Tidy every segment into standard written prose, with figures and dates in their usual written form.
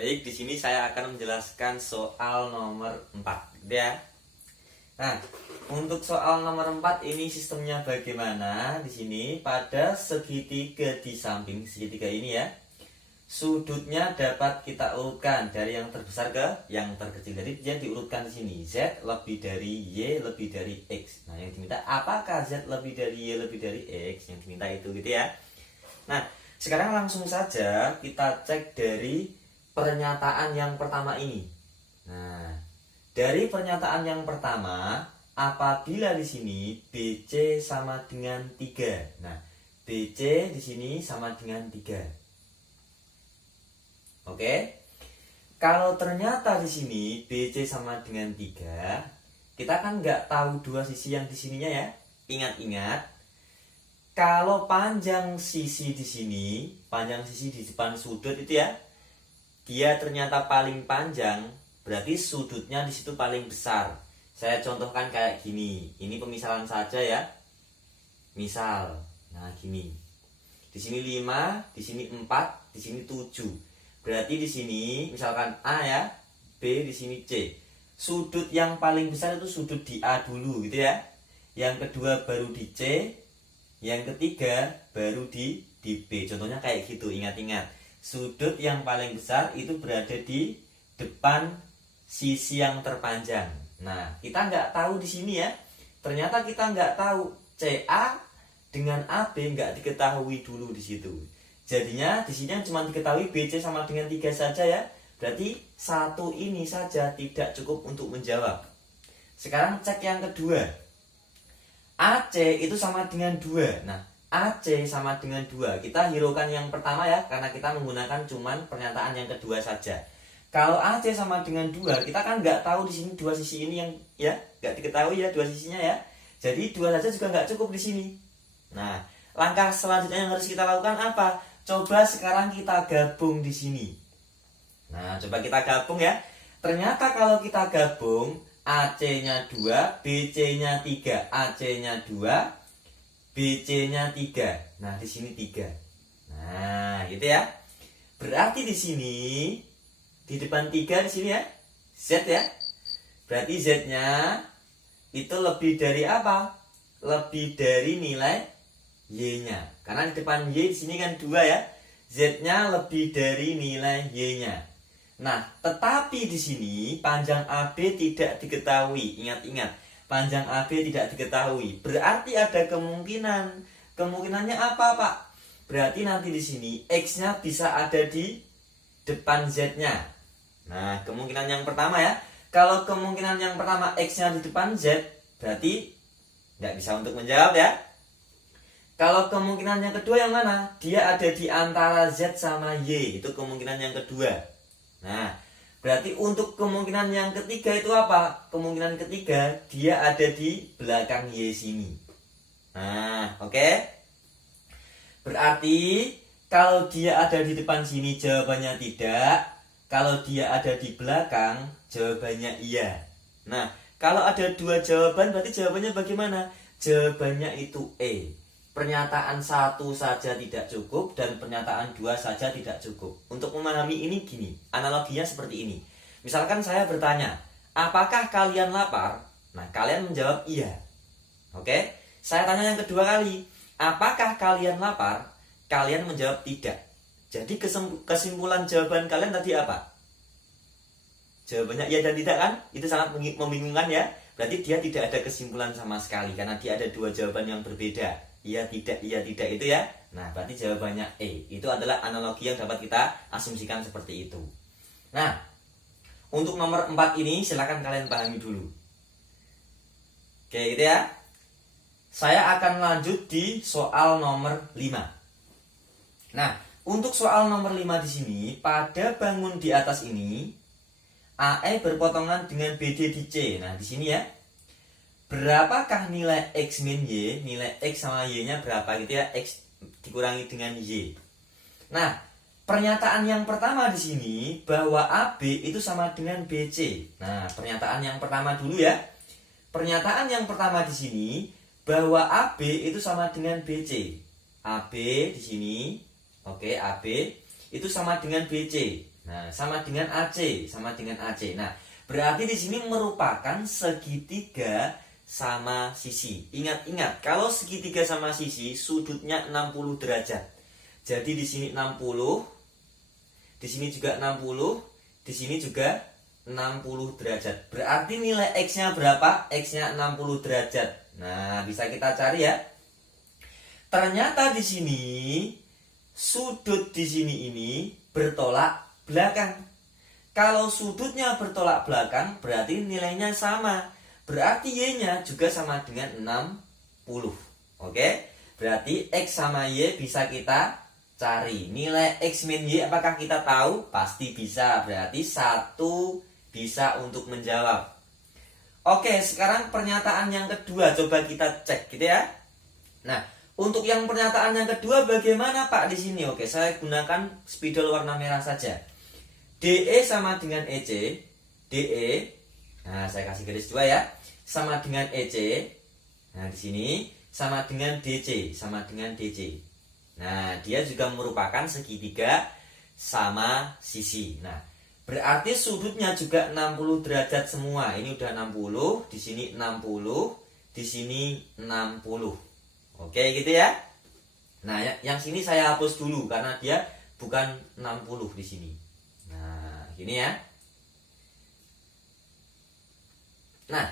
Baik, di sini saya akan menjelaskan soal nomor 4, gitu ya. Nah, untuk soal nomor 4 ini sistemnya bagaimana? Di sini pada segitiga di samping segitiga ini ya. Sudutnya dapat kita urutkan dari yang terbesar ke yang terkecil. Jadi dia diurutkan di sini. Z lebih dari Y lebih dari X. Nah, yang diminta apakah Z lebih dari Y lebih dari X? Yang diminta itu gitu ya. Nah, sekarang langsung saja kita cek dari pernyataan yang pertama ini. Nah, dari pernyataan yang pertama, apabila di sini BC sama dengan 3. Nah, BC di sini sama dengan 3. Oke. Kalau ternyata di sini BC sama dengan 3, kita kan nggak tahu dua sisi yang di sininya ya. Ingat-ingat, kalau panjang sisi di sini, panjang sisi di depan sudut itu ya, dia ternyata paling panjang, berarti sudutnya di situ paling besar. Saya contohkan kayak gini. Ini pemisalan saja ya. Misal, nah gini. Di sini 5, di sini 4, di sini 7. Berarti di sini misalkan A ya, B di sini C. Sudut yang paling besar itu sudut di A dulu gitu ya. Yang kedua baru di C, yang ketiga baru di B. Contohnya kayak gitu, ingat-ingat. Sudut yang paling besar itu berada di depan sisi yang terpanjang. Nah, kita nggak tahu di sini ya. Ternyata kita nggak tahu CA dengan AB nggak diketahui dulu di situ. Jadinya di sini cuma diketahui BC sama dengan 3 saja ya. Berarti satu ini saja tidak cukup untuk menjawab. Sekarang cek yang kedua. AC itu sama dengan 2. Nah, AC sama dengan 2. Kita hiraukan yang pertama ya, karena kita menggunakan cuman pernyataan yang kedua saja. Kalau AC sama dengan 2, kita kan nggak tahu di sini dua sisi ini yang ya, nggak diketahui ya dua sisinya ya. Jadi 2 saja juga nggak cukup di sini. Nah, langkah selanjutnya yang harus kita lakukan apa? Coba sekarang kita gabung di sini. Nah, coba kita gabung ya. Ternyata kalau kita gabung, AC-nya 2, BC-nya 3, AC-nya 2, BC-nya 3. Nah, di sini 3. Nah, gitu ya. Berarti di sini di depan 3 di sini ya. Z ya. Berarti Z-nya itu lebih dari apa? Lebih dari nilai Y-nya. Karena di depan Y di sini kan 2 ya. Z-nya lebih dari nilai Y-nya. Nah, tetapi di sini panjang AB tidak diketahui. Ingat-ingat. Panjang AB tidak diketahui. Berarti ada kemungkinan. Kemungkinannya apa, Pak? Berarti nanti di sini X-nya bisa ada di depan Z-nya. Nah, kemungkinan yang pertama ya. Kalau kemungkinan yang pertama X-nya di depan Z, berarti nggak bisa untuk menjawab ya. Kalau kemungkinan yang kedua yang mana? Dia ada di antara Z sama Y. Itu kemungkinan yang kedua. Nah, berarti untuk kemungkinan yang ketiga itu apa? Kemungkinan ketiga dia ada di belakang Y sini. Nah, oke. Berarti kalau dia ada di depan sini jawabannya tidak. Kalau dia ada di belakang jawabannya iya. Nah, kalau ada dua jawaban berarti jawabannya bagaimana? Jawabannya itu E. Pernyataan 1 saja tidak cukup dan pernyataan 2 saja tidak cukup. Untuk memahami ini gini, analoginya seperti ini. Misalkan saya bertanya, apakah kalian lapar? Nah, kalian menjawab iya. Oke? Saya tanya yang kedua kali, apakah kalian lapar? Kalian menjawab tidak. Jadi kesimpulan jawaban kalian tadi apa? Jawabannya iya dan tidak kan? Itu sangat membingungkan ya. Berarti dia tidak ada kesimpulan sama sekali karena dia ada dua jawaban yang berbeda. Iya tidak itu ya. Nah, berarti jawabannya E. Itu adalah analogi yang dapat kita asumsikan seperti itu. Nah, untuk nomor 4 ini silakan kalian pahami dulu. Oke, gitu ya. Saya akan lanjut di soal nomor 5. Nah, untuk soal nomor 5 di sini, pada bangun di atas ini AE berpotongan dengan BD di C. Nah, di sini ya. Berapakah nilai X min Y? Nilai X sama Y-nya berapa gitu ya? X dikurangi dengan Y. Nah, pernyataan yang pertama di sini bahwa AB itu sama dengan BC. Nah, pernyataan yang pertama dulu ya. Pernyataan yang pertama di sini bahwa AB itu sama dengan BC. AB di sini, oke, AB itu sama dengan BC. Nah, sama dengan AC, sama dengan AC. Nah, berarti di sini merupakan segitiga sama sisi. Ingat-ingat, kalau segitiga sama sisi sudutnya 60 derajat. Jadi di sini 60, di sini juga 60, di sini juga 60 derajat. Berarti nilai X-nya berapa? X-nya 60 derajat. Nah, bisa kita cari ya. Ternyata di sini sudut di sini ini bertolak belakang. Kalau sudutnya bertolak belakang berarti nilainya sama. Berarti Y-nya juga sama dengan 60. Oke? Berarti X sama Y bisa kita cari. Nilai X min Y apakah kita tahu? Pasti bisa. Berarti 1 bisa untuk menjawab. Oke, sekarang pernyataan yang kedua coba kita cek gitu ya. Nah, untuk yang pernyataan yang kedua bagaimana Pak di sini? Oke, saya gunakan spidol warna merah saja. DE sama dengan EC. DE, nah saya kasih garis 2 ya, sama dengan EC. Nah, di sini sama dengan DC, sama dengan DC. Nah, dia juga merupakan segitiga sama sisi. Nah, berarti sudutnya juga 60 derajat semua. Ini udah 60, di sini 60, di sini 60. Oke, gitu ya. Nah, yang sini saya hapus dulu karena dia bukan 60 di sini. Nah, gini ya. Nah,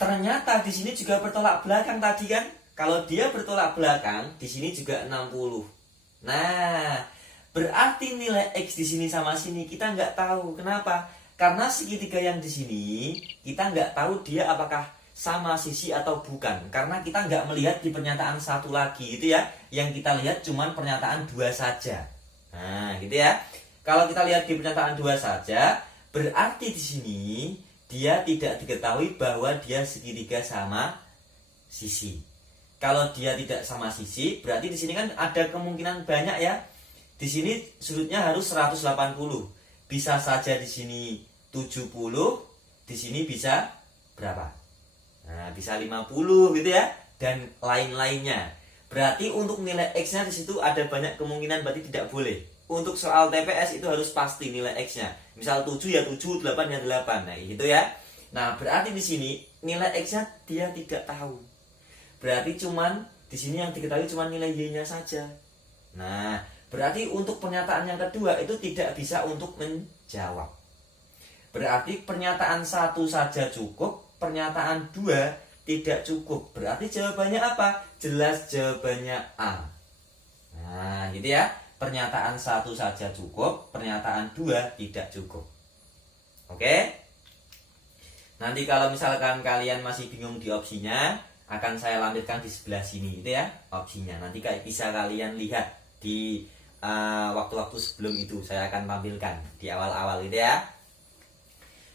ternyata di sini juga bertolak belakang tadi kan? Kalau dia bertolak belakang, di sini juga 60. Nah, berarti nilai X di sini sama sini kita nggak tahu. Kenapa? Karena segitiga yang di sini kita nggak tahu dia apakah sama sisi atau bukan. Karena kita nggak melihat di pernyataan satu lagi gitu ya. Yang kita lihat cuma pernyataan 2 saja. Nah, gitu ya. Kalau kita lihat di pernyataan 2 saja, berarti di sini dia tidak diketahui bahwa dia segitiga sama sisi. Kalau dia tidak sama sisi, berarti di sini kan ada kemungkinan banyak ya. Di sini sudutnya harus 180. Bisa saja di sini 70, di sini bisa berapa? Nah, bisa 50 gitu ya, dan lain-lainnya. Berarti untuk nilai X-nya di situ ada banyak kemungkinan, berarti tidak boleh. Untuk soal TPS itu harus pasti nilai X-nya. Misal 7 ya 7, 8 ya 8. Nah, gitu ya. Nah, berarti di sini nilai X-nya dia tidak tahu. Berarti cuman di sini yang diketahui cuma nilai Y-nya saja. Nah, berarti untuk pernyataan yang kedua itu tidak bisa untuk menjawab. Berarti pernyataan 1 saja cukup, pernyataan 2 tidak cukup. Berarti jawabannya apa? Jelas jawabannya A. Nah, gitu ya. Pernyataan 1 saja cukup, pernyataan 2 tidak cukup. Oke? Nanti kalau misalkan kalian masih bingung di opsinya, akan saya lampirkan di sebelah sini gitu ya, opsinya. Nanti bisa kalian lihat di waktu-waktu sebelum itu saya akan tampilkan di awal-awal gitu ya.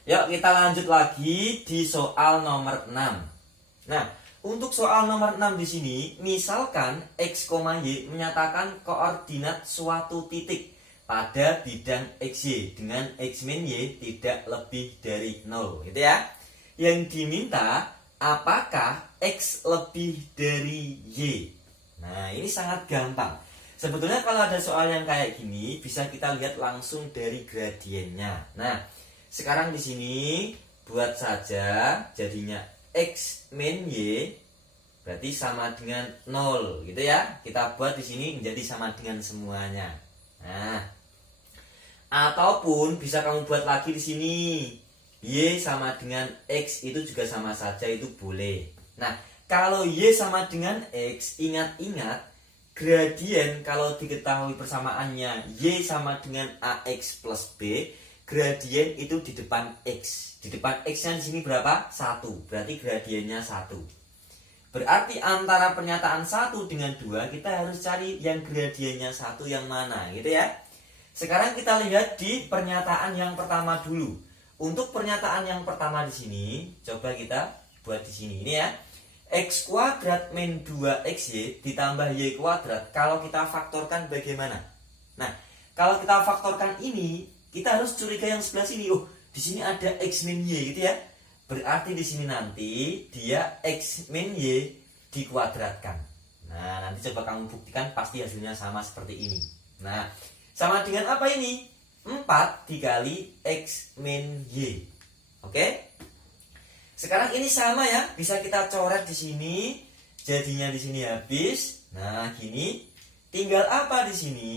Yuk kita lanjut lagi di soal nomor 6. Nah, untuk soal nomor 6 di sini, misalkan X, Y menyatakan koordinat suatu titik pada bidang XY dengan X min Y tidak lebih dari 0 gitu ya. Yang diminta apakah X lebih dari Y. Nah, ini sangat gampang. Sebetulnya kalau ada soal yang kayak gini bisa kita lihat langsung dari gradiennya. Nah, sekarang di sini buat saja jadinya X min Y berarti sama dengan 0 gitu ya. Kita buat di sini menjadi sama dengan semuanya. Nah, ataupun bisa kamu buat lagi di sini Y sama dengan X itu juga sama saja, itu boleh. Nah, kalau Y sama dengan X, ingat-ingat gradien kalau diketahui persamaannya Y sama dengan AX plus B, gradien itu di depan X. Di depan X-nya di sini berapa? 1. Berarti gradiennya 1. Berarti antara pernyataan 1 dengan 2 kita harus cari yang gradiennya 1 yang mana gitu ya. Sekarang kita lihat di pernyataan yang pertama dulu. Untuk pernyataan yang pertama di sini, coba kita buat di sini ini ya. X kuadrat min 2XY ditambah Y kuadrat. Kalau kita faktorkan bagaimana? Nah, kalau kita faktorkan ini, kita harus curiga yang sebelah sini. Oh, di sini ada X min Y gitu ya. Berarti di sini nanti dia X min Y dikuadratkan. Nah, nanti coba kamu buktikan pasti hasilnya sama seperti ini. Nah, sama dengan apa ini? 4 dikali X min Y. Oke? Sekarang ini sama ya, bisa kita coret di sini. Jadinya di sini habis. Nah, gini. Tinggal apa di sini?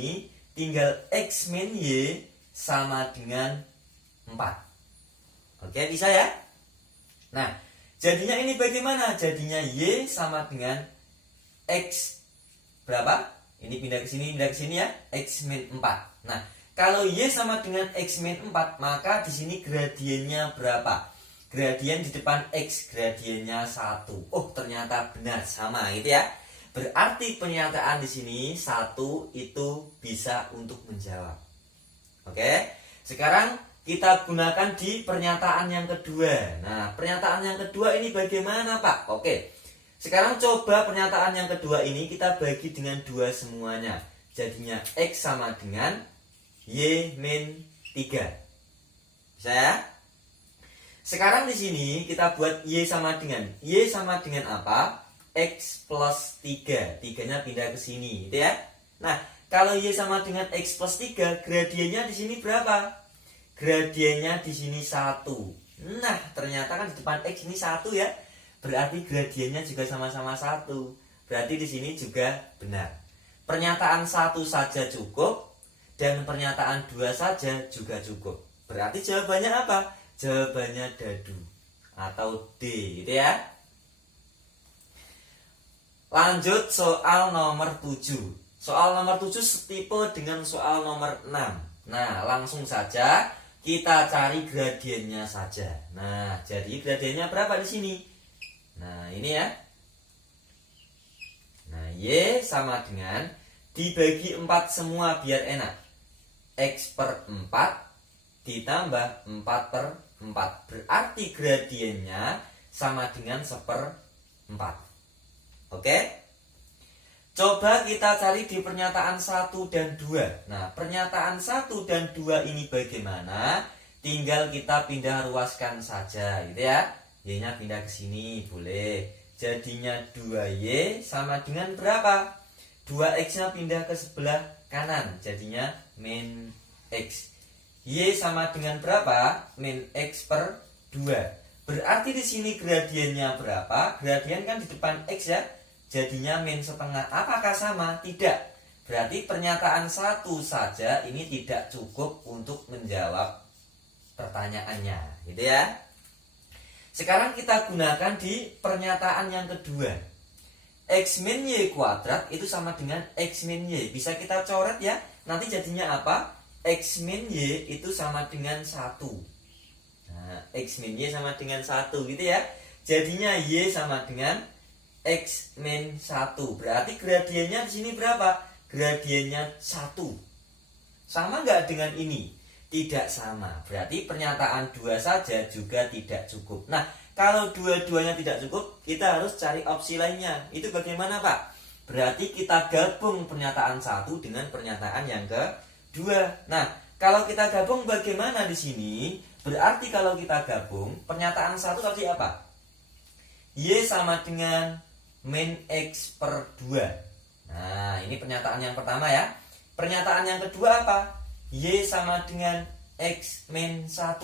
Tinggal X min Y sama dengan 4. Oke, bisa ya? Nah, jadinya ini bagaimana? Jadinya Y sama dengan X berapa? Ini pindah ke sini ya. X min 4. Nah, kalau Y sama dengan X min 4, maka di sini gradiennya berapa? Gradien di depan X, gradiennya 1. Oh, ternyata benar sama gitu ya. Berarti pernyataan di sini 1 itu bisa untuk menjawab. Oke. Sekarang kita gunakan di pernyataan yang kedua. Nah, pernyataan yang kedua ini bagaimana, Pak? Oke. Sekarang coba pernyataan yang kedua ini kita bagi dengan 2 semuanya. Jadinya X sama dengan Y min 3. Bisa ya? Sekarang di sini kita buat Y sama dengan apa? X plus 3. 3-nya pindah ke sini, gitu ya. Nah, kalau Y sama dengan X plus 3, gradiennya di sini berapa? Gradiennya di sini 1. Nah, ternyata kan di depan X ini 1 ya. Berarti gradiennya juga sama-sama 1. Berarti di sini juga benar. Pernyataan 1 saja cukup dan pernyataan 2 saja juga cukup. Berarti jawabannya apa? Jawabannya dadu atau D, gitu ya. Lanjut soal nomor 7. Soal nomor 7 setipe dengan soal nomor 6. Nah, langsung saja kita cari gradiennya saja. Nah, jadi gradiennya berapa di sini? Nah, ini ya. Nah, Y sama dengan dibagi 4 semua biar enak. X per 4 ditambah 4 per 4. Berarti gradiennya sama dengan 1/4. Oke? Coba kita cari di pernyataan 1 dan 2. Nah, pernyataan 1 dan 2 ini bagaimana? Tinggal kita pindah ruaskan saja, gitu ya. Y-nya pindah ke sini, boleh. Jadinya 2Y sama dengan berapa? 2X-nya pindah ke sebelah kanan, jadinya min X. Y sama dengan berapa? Min X per 2. Berarti di sini gradiennya berapa? Gradien kan di depan X ya. Jadinya min setengah. Apakah sama? Tidak. Berarti pernyataan 1 saja ini tidak cukup untuk menjawab pertanyaannya, gitu ya. Sekarang kita gunakan di pernyataan yang kedua. X min Y kuadrat itu sama dengan X min Y. Bisa kita coret ya. Nanti jadinya apa? X min Y itu sama dengan 1. Nah, X min Y sama dengan 1 gitu ya. Jadinya Y sama dengan X min 1. Berarti gradiennya di sini berapa? Gradiennya 1. Sama nggak dengan ini? Tidak sama. Berarti pernyataan 2 saja juga tidak cukup. Nah, kalau dua-duanya tidak cukup, kita harus cari opsi lainnya. Itu bagaimana, Pak? Berarti kita gabung pernyataan 1 dengan pernyataan yang kedua. Nah, kalau kita gabung bagaimana di sini? Berarti kalau kita gabung, pernyataan 1 tadi apa? Y sama dengan min X per 2. Nah, ini pernyataan yang pertama ya. Pernyataan yang kedua apa? Y sama dengan X min 1.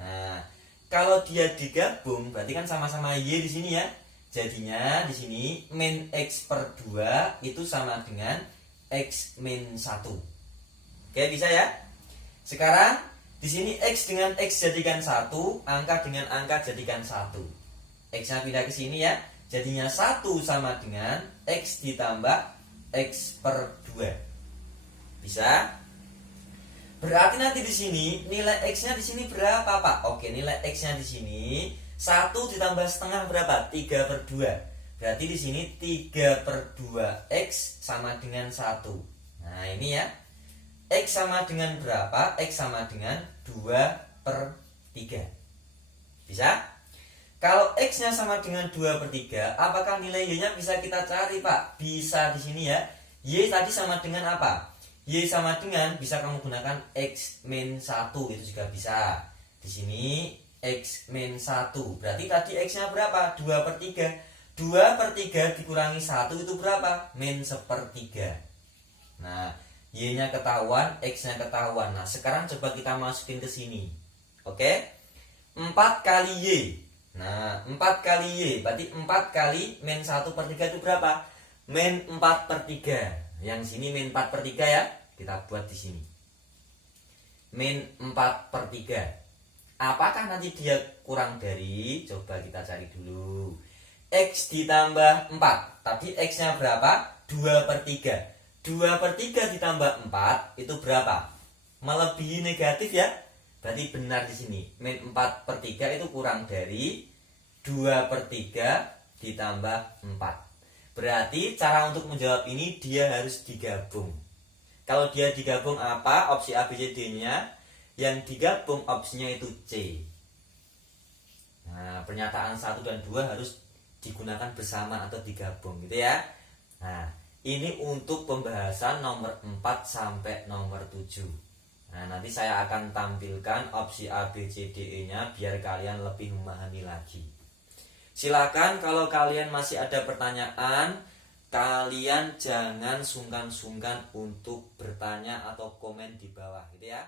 Nah, kalau dia digabung, berarti kan sama-sama Y di sini ya. Jadinya di sini min X per 2 itu sama dengan X min 1. Oke, bisa ya? Sekarang di sini X dengan X jadikan 1, angka dengan angka jadikan 1. X-nya pindah ke sini ya. Jadinya 1 sama dengan X ditambah X per 2. Bisa? Berarti nanti di sini nilai X-nya di sini berapa, Pak? Oke, nilai X-nya di sini 1 ditambah setengah berapa? 3 per 2. Berarti di sini 3 per 2 X sama dengan 1. Nah, ini ya. X sama dengan berapa? X sama dengan 2 per 3. Bisa? Kalau X-nya sama dengan 2 per 3, apakah nilai Y-nya bisa kita cari, Pak? Bisa di sini ya. Y tadi sama dengan apa? Y sama dengan, bisa kamu gunakan X min 1, itu juga bisa. Di sini X min 1. Berarti tadi X-nya berapa? 2 per 3. 2 per 3 dikurangi 1 itu berapa? Min 1/3. Nah, Y-nya ketahuan, X-nya ketahuan. Nah, sekarang coba kita masukin ke sini. Oke? 4 kali Y. Nah, 4 kali Y berarti 4 kali min 1/3 itu berapa? Min 4/3. Yang sini min 4/3 ya. Kita buat di sini. Min 4/3. Apakah nanti dia kurang dari? Coba kita cari dulu. X ditambah 4. Tadi X-nya berapa? 2/3. 2/3 ditambah 4 itu berapa? Melebihi negatif ya. Berarti benar di sini. Min 4/3 itu kurang dari 2/3 ditambah 4. Berarti cara untuk menjawab ini dia harus digabung. Kalau dia digabung apa? Opsi A, B, C, D-nya. Yang digabung opsinya itu C. Nah, pernyataan 1 dan 2 harus digunakan bersama atau digabung gitu ya. Nah, ini untuk pembahasan nomor 4 sampai nomor 7. Nah, nanti saya akan tampilkan opsi A, B, C, D, E-nya biar kalian lebih memahami lagi. Silakan kalau kalian masih ada pertanyaan, kalian jangan sungkan-sungkan untuk bertanya atau komen di bawah gitu ya.